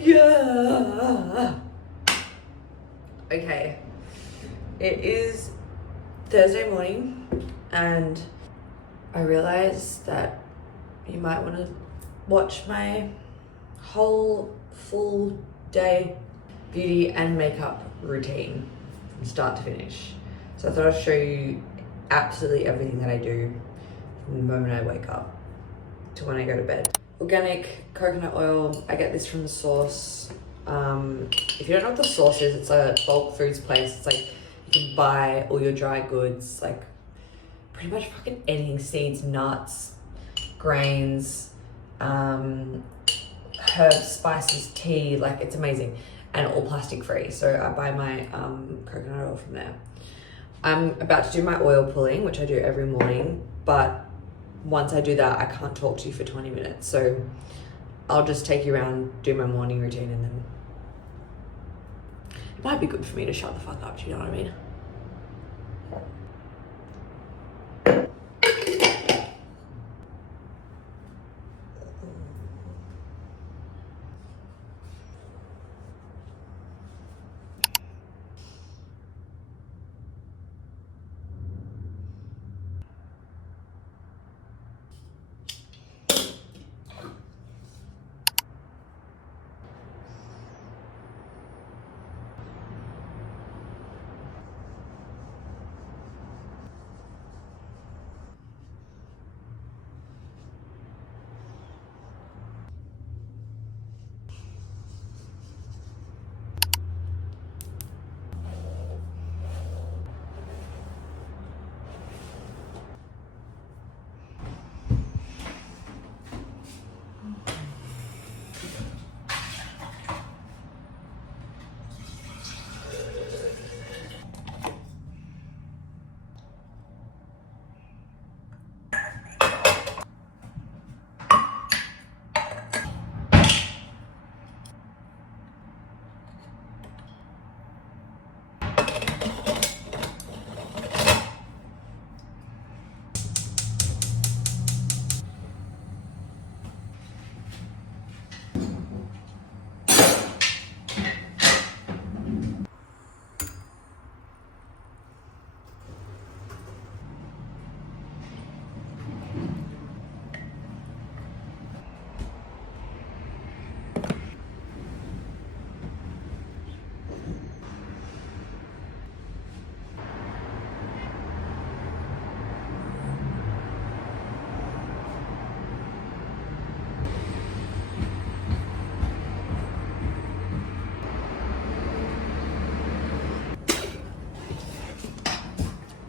Yeah. Okay. It is Thursday morning and I realized that you might want to watch my whole full day beauty and makeup routine from start to finish. So I thought I'd show you absolutely everything that I do from the moment I wake up to when I go to bed. Organic coconut oil, I get this from the Source. If you don't know what the Source is, it's a bulk foods place. It's like you can buy all your dry goods, like pretty much fucking anything, seeds, nuts, grains, herbs, spices, tea, like it's amazing. And all plastic free. So I buy my coconut oil from there. I'm about to do my oil pulling, which I do every morning, but once I do that, I can't talk to you for 20 minutes. So I'll just take you around, do my morning routine, and then it might be good for me to shut the fuck up, do you know what I mean?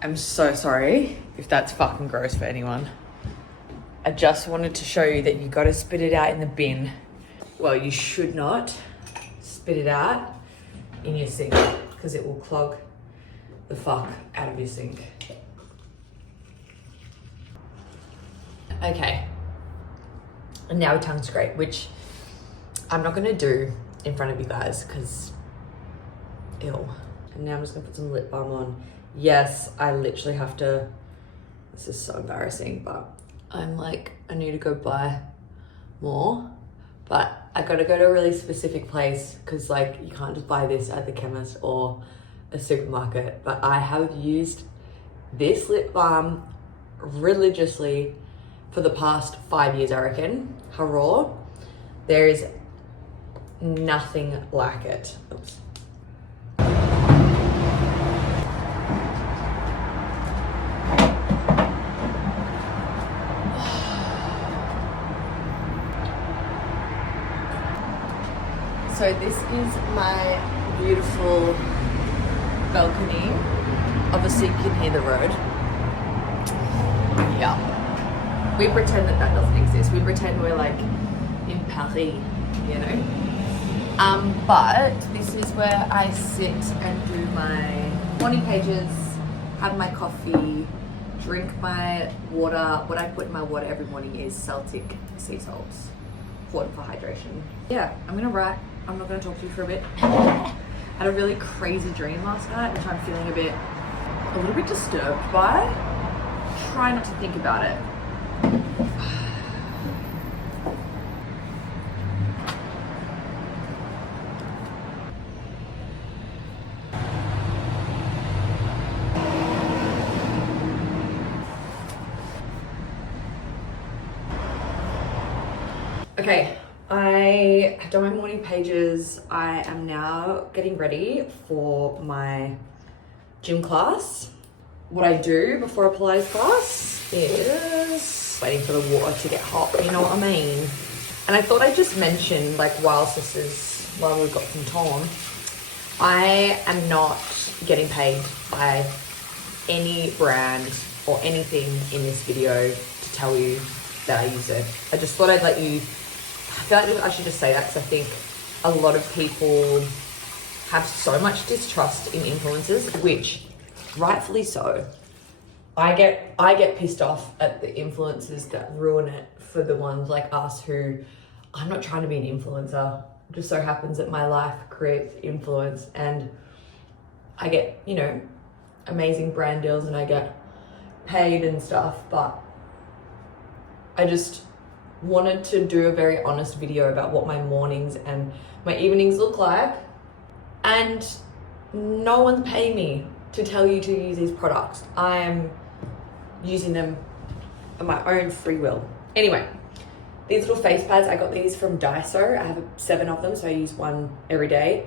I'm so sorry if that's fucking gross for anyone. I just wanted to show you that you gotta spit it out in the bin. Well, you should not spit it out in your sink because it will clog the fuck out of your sink. Okay. And now a tongue scrape, which I'm not gonna do in front of you guys because ew. And now I'm just gonna put some lip balm on. Yes, I literally have to, this is so embarrassing, but I'm like, I need to go buy more, but I gotta go to a really specific place because like you can't just buy this at the chemist or a supermarket. But I have used this lip balm religiously for the past 5 years, I reckon. Hurrah. There is nothing like it. Oops. So this is my beautiful balcony. Obviously you can hear the road. Yeah. We pretend that that doesn't exist. We pretend we're like in Paris, you know? But this is where I sit and do my morning pages, have my coffee, drink my water. What I put in my water every morning is Celtic sea salts, water for hydration. Yeah, I'm gonna write. I'm not gonna talk to you for a bit. Had a really crazy dream last night, which I'm feeling a little bit disturbed by. Try not to think about it. Okay, I have done my morning pages. I am now getting ready for my gym class. What I do before a Pilates class is waiting for the water to get hot, you know what I mean? And I thought I'd just mention, like, while we've got some time, I am not getting paid by any brand or anything in this video to tell you that I use it. I just thought I'd let you, I feel like I should just say that because I think a lot of people have so much distrust in influencers, which rightfully so. I get pissed off at the influencers that ruin it for the ones like us who, I'm not trying to be an influencer. It just so happens that my life creates influence and I get, you know, amazing brand deals and I get paid and stuff, but I just wanted to do a very honest video about what my mornings and my evenings look like, and no one's paying me to tell you to use these products. I am using them on my own free will. Anyway, these little face pads, I got these from Daiso. I have 7 of them, so I use one every day.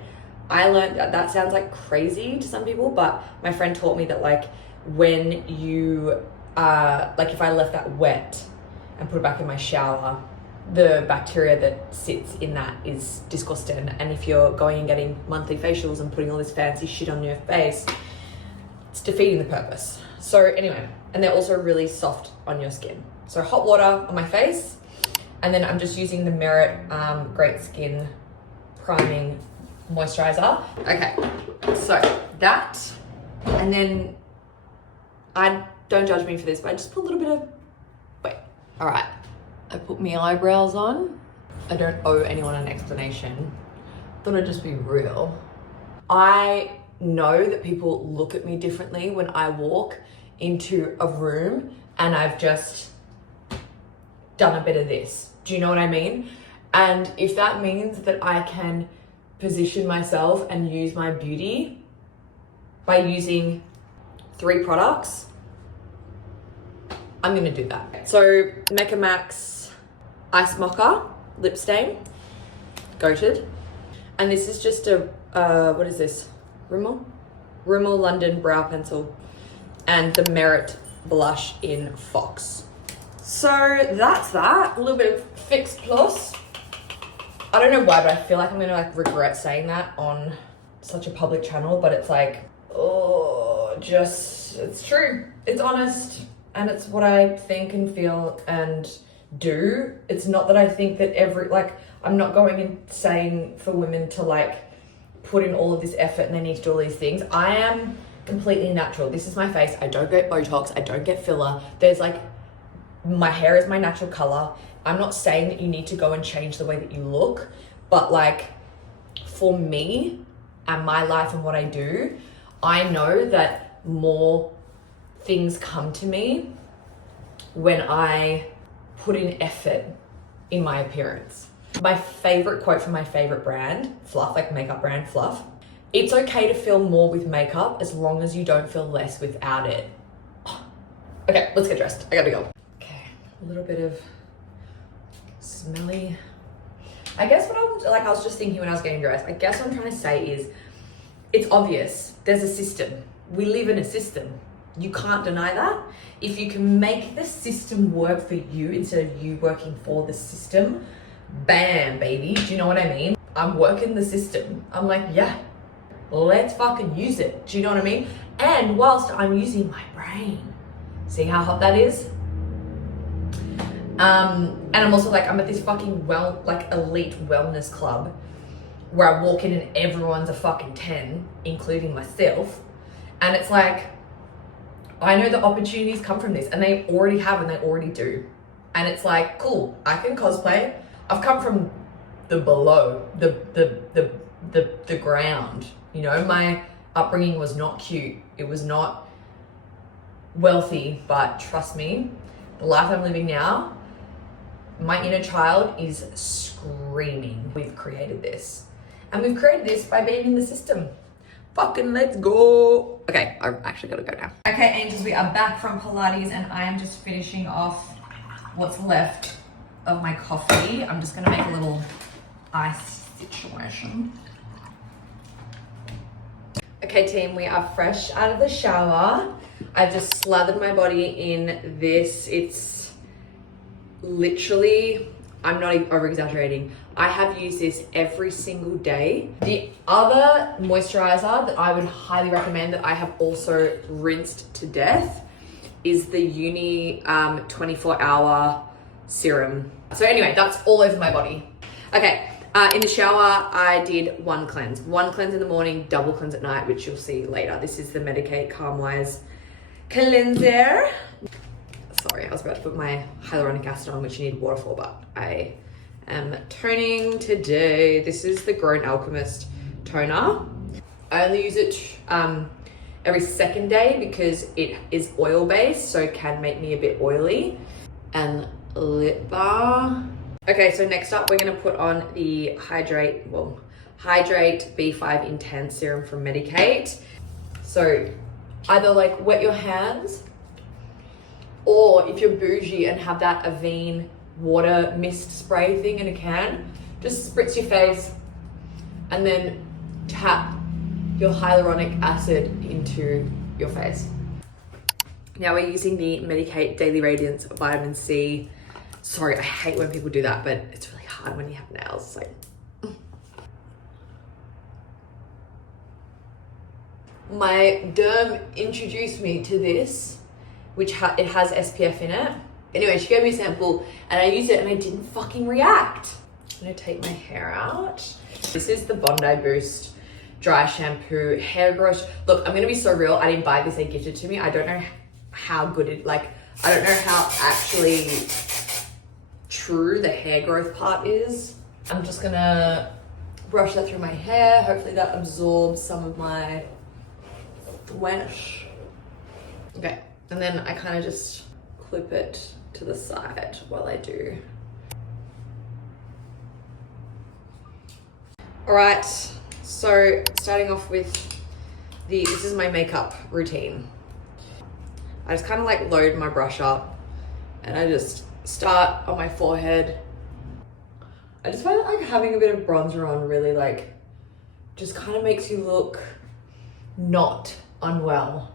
I learned that sounds like crazy to some people, but my friend taught me that, like, when you, like if I left that wet and put it back in my shower, the bacteria that sits in that is disgusting. And if you're going and getting monthly facials and putting all this fancy shit on your face, it's defeating the purpose. So anyway, and they're also really soft on your skin. So hot water on my face, and then I'm just using the Merit Great Skin Priming Moisturizer. Okay, so that, and then don't judge me for this, but I just put a little bit of, all right. I put my eyebrows on. I don't owe anyone an explanation. Thought I'd just be real. I know that people look at me differently when I walk into a room and I've just done a bit of this. Do you know what I mean? And if that means that I can position myself and use my beauty by using 3 products, I'm gonna do that. So Mecca Max Ice Mocha Lip Stain, goated. And this is just a, what is this? Rimmel London Brow Pencil, and the Merit Blush in Fox. So that's that, a little bit of Fix Plus. I don't know why, but I feel like I'm gonna like regret saying that on such a public channel, but it's like, oh, just, it's true, it's honest. And it's what I think and feel and do. It's not that I think that I'm not going and saying for women to like put in all of this effort and they need to do all these things. I am completely natural. This is my face. I don't get Botox. I don't get filler. There's like, my hair is my natural color. I'm not saying that you need to go and change the way that you look, but like for me and my life and what I do, I know that more things come to me when I put in effort in my appearance. My favorite quote from my favorite brand, Fluff, like makeup brand Fluff: "It's okay to feel more with makeup as long as you don't feel less without it." Okay, let's get dressed. I gotta go. Okay, a little bit of smelly. I guess what I was just thinking when I was getting dressed, I guess what I'm trying to say is, it's obvious. There's a system. We live in a system. You can't deny that. If you can make the system work for you instead of you working for the system, bam, baby. Do you know what I mean? I'm working the system. I'm like, yeah, let's fucking use it. Do you know what I mean? And whilst I'm using my brain, see how hot that is? And I'm also like, I'm at this fucking elite wellness club where I walk in and everyone's a fucking 10, including myself. And it's like, I know the opportunities come from this, and they already have and they already do. And it's like, cool, I can cosplay. I've come from the below, the ground. You know, my upbringing was not cute. It was not wealthy, but trust me, the life I'm living now, my inner child is screaming. We've created this. And we've created this by being in the system. Fucking let's go. Okay, I actually gotta go now. Okay, angels, we are back from Pilates and I am just finishing off what's left of my coffee. I'm just gonna make a little ice situation. Okay team, we are fresh out of the shower. I've just slathered my body in this. It's literally, I'm not over exaggerating, I have used this every single day. The other moisturizer that I would highly recommend that I have also rinsed to death is the Uni 24-hour serum. So anyway, that's all over my body. Okay, in the shower, I did one cleanse. One cleanse in the morning, double cleanse at night, which you'll see later. This is the Medicate Calm Wise cleanser. Sorry, I was about to put my hyaluronic acid on, which you need water for, but I am toning today. This is the Grown Alchemist toner. I only use it every second day because it is oil-based, so it can make me a bit oily. And lip bar. Okay, so next up, we're gonna put on the Hydrate B5 Intense Serum from Medicate. So either like wet your hands, or if you're bougie and have that Avene water mist spray thing in a can, just spritz your face and then tap your hyaluronic acid into your face. Now we're using the Medicate Daily Radiance Vitamin C. Sorry, I hate when people do that, but it's really hard when you have nails. Like, my derm introduced me to this, which it has SPF in it. Anyway, she gave me a sample and I used it and I didn't fucking react. I'm gonna take my hair out. This is the Bondi Boost Dry Shampoo Hair Growth. Look, I'm gonna be so real. I didn't buy this, they gifted it to me. I don't know how good it, like, I don't know how actually true the hair growth part is. I'm just gonna brush that through my hair. Hopefully that absorbs some of my sweat. Okay, and then I kind of just clip it to the side while I do. All right, so starting off with this is my makeup routine. I just kind of like load my brush up and I just start on my forehead. I just find that like having a bit of bronzer on really like just kind of makes you look not unwell.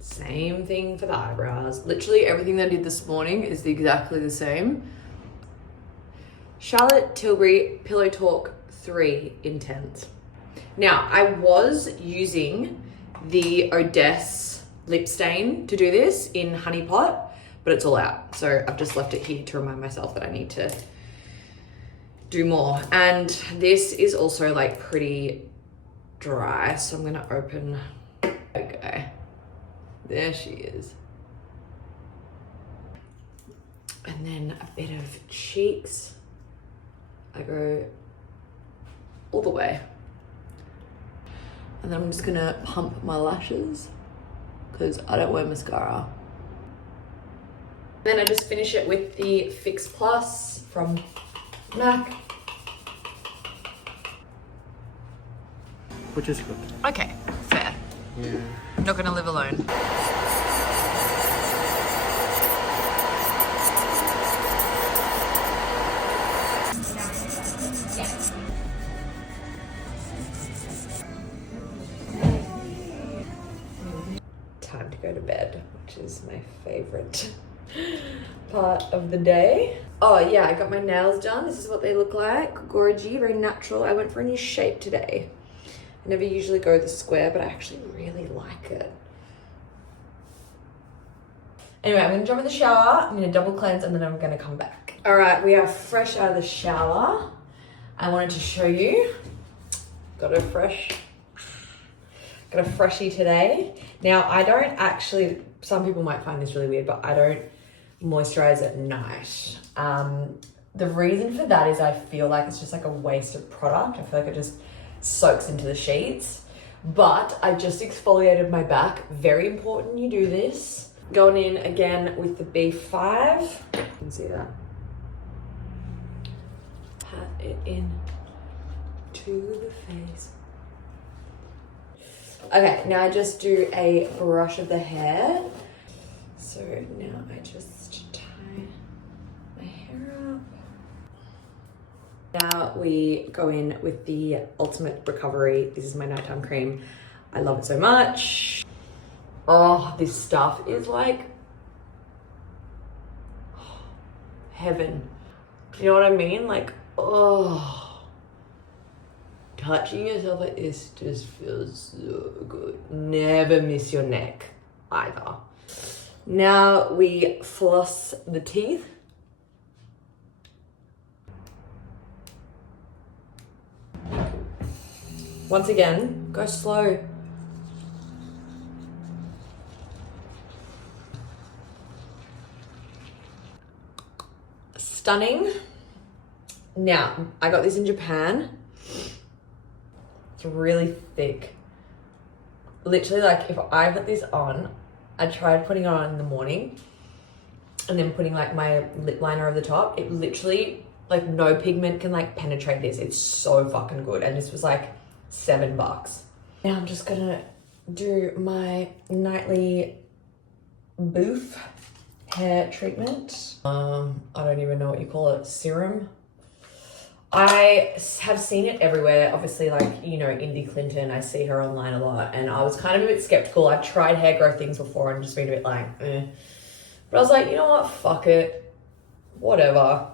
Same thing for the eyebrows. Literally everything that I did this morning is exactly the same. Charlotte Tilbury Pillow Talk 3 Intense. Now, I was using the Odesse lip stain to do this in Honey Pot, but it's all out. So I've just left it here to remind myself that I need to do more. And this is also like pretty dry. So I'm gonna open, okay. There she is. And then a bit of cheeks. I go all the way. And then I'm just gonna pump my lashes because I don't wear mascara. Then I just finish it with the Fix Plus from MAC. Which is good. Okay, fair. Yeah. Not gonna live alone. Time to go to bed, which is my favorite part of the day. Oh yeah, I got my nails done. This is what they look like. Gorgy, very natural. I went for a new shape today. I never usually go the square, but I actually really like it. Anyway, I'm gonna jump in the shower, I'm gonna double cleanse, and then I'm gonna come back. All right, we are fresh out of the shower. I wanted to show you. Got a freshie today. Now, I don't actually, some people might find this really weird, but I don't moisturize at night. The reason for that is I feel like it's just like a waste of product. I feel like it just soaks into the sheets. But I just exfoliated my back. Very important you do this. Going in again with the B5. You can see that. Pat it in to the face. Okay, now I just do a brush of the hair. So now I just tie my hair her up. Now we go in with the Ultimate Recovery. This is my nighttime cream. I love it so much. Oh, this stuff is like heaven. You know what I mean? Like, oh, touching yourself like this just feels so good. Never miss your neck either. Now we floss the teeth. Once again, go slow. Stunning. Now, I got this in Japan. It's really thick. Literally, like, if I put this on, I tried putting it on in the morning and then putting like my lip liner over the top. It literally, like, no pigment can like penetrate this. It's so fucking good. And this was like $7. Now I'm just gonna do my nightly boof hair treatment. I don't even know what you call it, serum. I have seen it everywhere. Obviously, like, you know, Indy Clinton, I see her online a lot, and I was kind of a bit skeptical. I've tried hair growth things before and just been a bit like, eh. But I was like, you know what, fuck it. Whatever.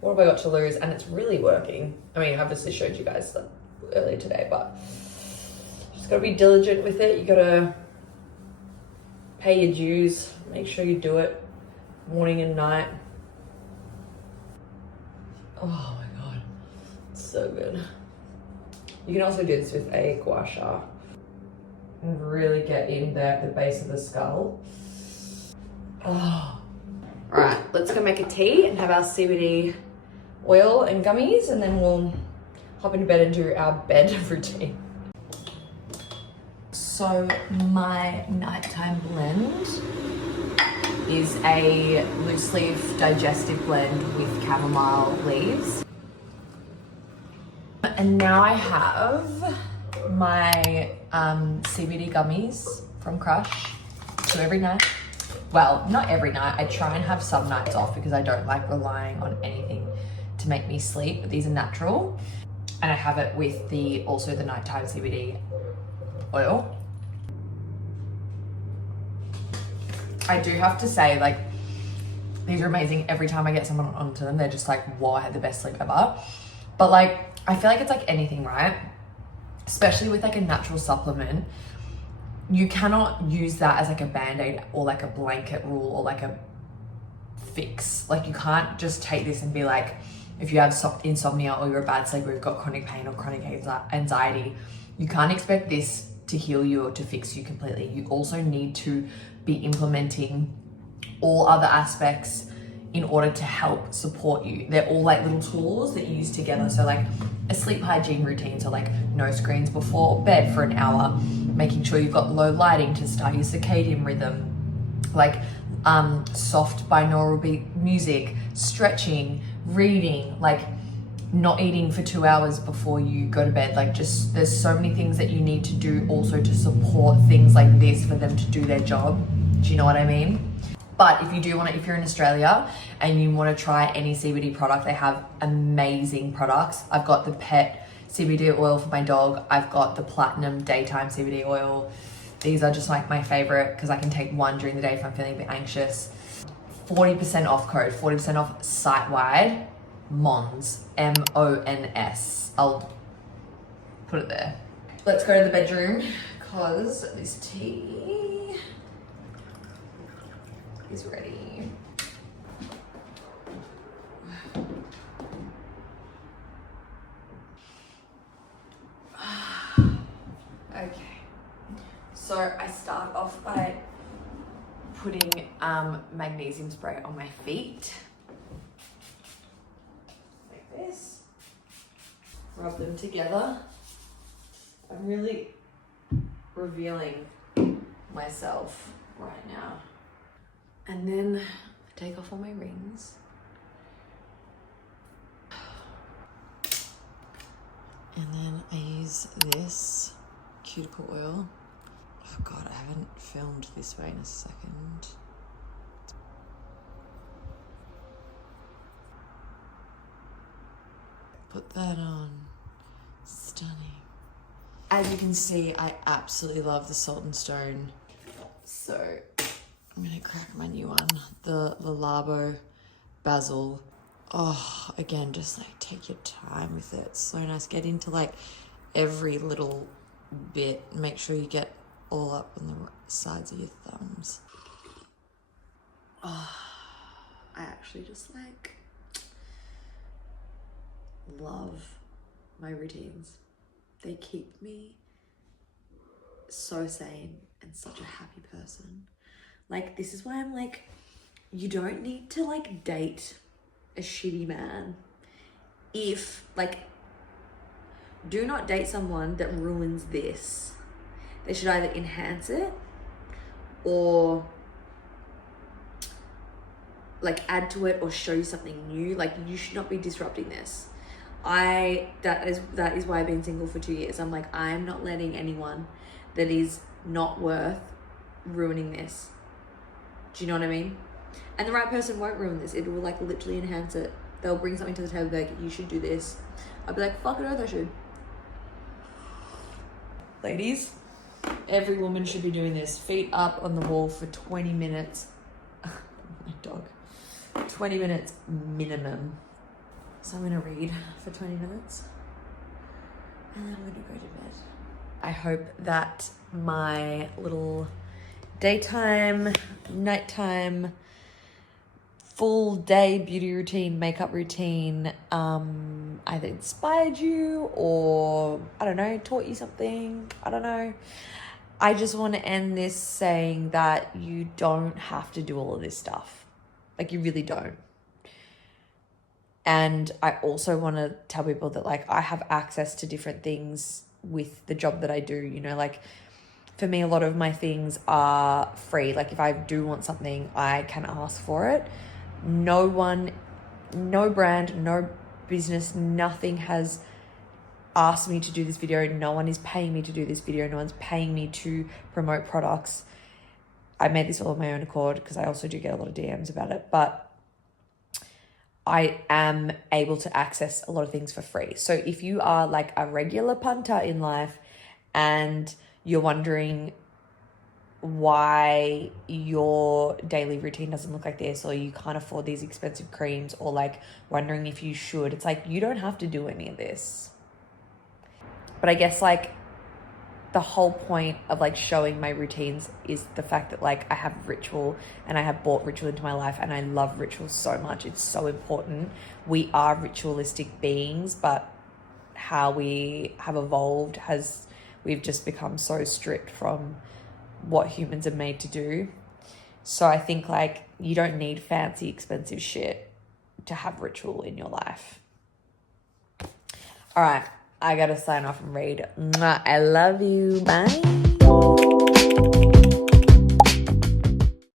What have I got to lose? And it's really working. I mean, I obviously showed you guys that earlier today, but just gotta be diligent with it. You gotta pay your dues. Make sure you do it morning and night. Oh my God, it's so good. You can also do this with a gua sha and really get in there at the base of the skull. Oh. All right, let's go make a tea and have our CBD oil and gummies, and then we'll hop into bed and do our bed routine. So my nighttime blend is a loose leaf digestive blend with chamomile leaves. And now I have my CBD gummies from Crush. So every night, well, not every night, I try and have some nights off because I don't like relying on anything to make me sleep, but these are natural. And I have it with also the nighttime CBD oil. I do have to say, like, these are amazing. Every time I get someone onto them, they're just like, whoa, I had the best sleep ever. But like, I feel like it's like anything, right? Especially with like a natural supplement, you cannot use that as like a band-aid or like a blanket rule or like a fix. Like, you can't just take this and be like, if you have insomnia or you're a bad sleeper, you've got chronic pain or chronic anxiety, you can't expect this to heal you or to fix you completely. You also need to be implementing all other aspects in order to help support you. They're all like little tools that you use together. So like a sleep hygiene routine, so like no screens before bed for an hour, making sure you've got low lighting to start your circadian rhythm, like soft binaural beat music, stretching, reading, like not eating for 2 hours before you go to bed. Like, just, there's so many things that you need to do also to support things like this for them to do their job. Do you know what I mean? But if you do want to, if you're in Australia and you want to try any CBD product, they have amazing products. I've got the Pet CBD oil for my dog. I've got the Platinum Daytime CBD oil. These are just like my favorite because I can take one during the day if I'm feeling a bit anxious. 40% off code, 40% off site-wide. Mons, M-O-N-S. I'll put it there. Let's go to the bedroom because this tea is ready. Okay, so I start off by putting magnesium spray on my feet. This, rub them together. I'm really revealing myself right now. And then I take off all my rings. And then I use this cuticle oil. Oh God, I haven't filmed this way in a second. Put that on. Stunning. As you can see, I absolutely love the Salt and Stone. So I'm gonna crack my new one, the Labo Basil. Oh, again, just like take your time with it. It's so nice. Get into like every little bit. Make sure you get all up on the sides of your thumbs. Oh, I actually just like love my routines. They keep me so sane and such a happy person. Like, this is why I'm like, you don't need to like date a shitty man. If like, do not date someone that ruins this. They should either enhance it or like add to it or show you something new. Like, you should not be disrupting this. That is why I've been single for 2 years. I'm like, I'm not letting anyone that is not worth ruining this. Do you know what I mean? And the right person won't ruin this. It will like literally enhance it. They'll bring something to the table like, you should do this. I'll be like, fuck it, I should. Ladies, every woman should be doing this. Feet up on the wall for 20 minutes. My dog. 20 minutes minimum. So I'm gonna read for 20 minutes and then I'm gonna go to bed. I hope that my little daytime, nighttime, full day beauty routine, makeup routine either inspired you or, I don't know, taught you something. I don't know. I just want to end this saying that you don't have to do all of this stuff. Like, you really don't. And I also want to tell people that like I have access to different things with the job that I do. You know, like for me, a lot of my things are free. Like if I do want something, I can ask for it. No one, no brand, no business, nothing has asked me to do this video. No one is paying me to do this video. No one's paying me to promote products. I made this all on my own accord because I also do get a lot of DMs about it, but I am able to access a lot of things for free. So if you are like a regular punter in life and you're wondering why your daily routine doesn't look like this, or you can't afford these expensive creams, or like wondering if you should, it's like, you don't have to do any of this. But I guess like the whole point of like showing my routines is the fact that like I have ritual and I have brought ritual into my life and I love ritual so much. It's so important. We are ritualistic beings, but how we have evolved we've just become so strict from what humans are made to do. So I think like you don't need fancy, expensive shit to have ritual in your life. All right. I gotta sign off and read. Mwah, I love you. Bye.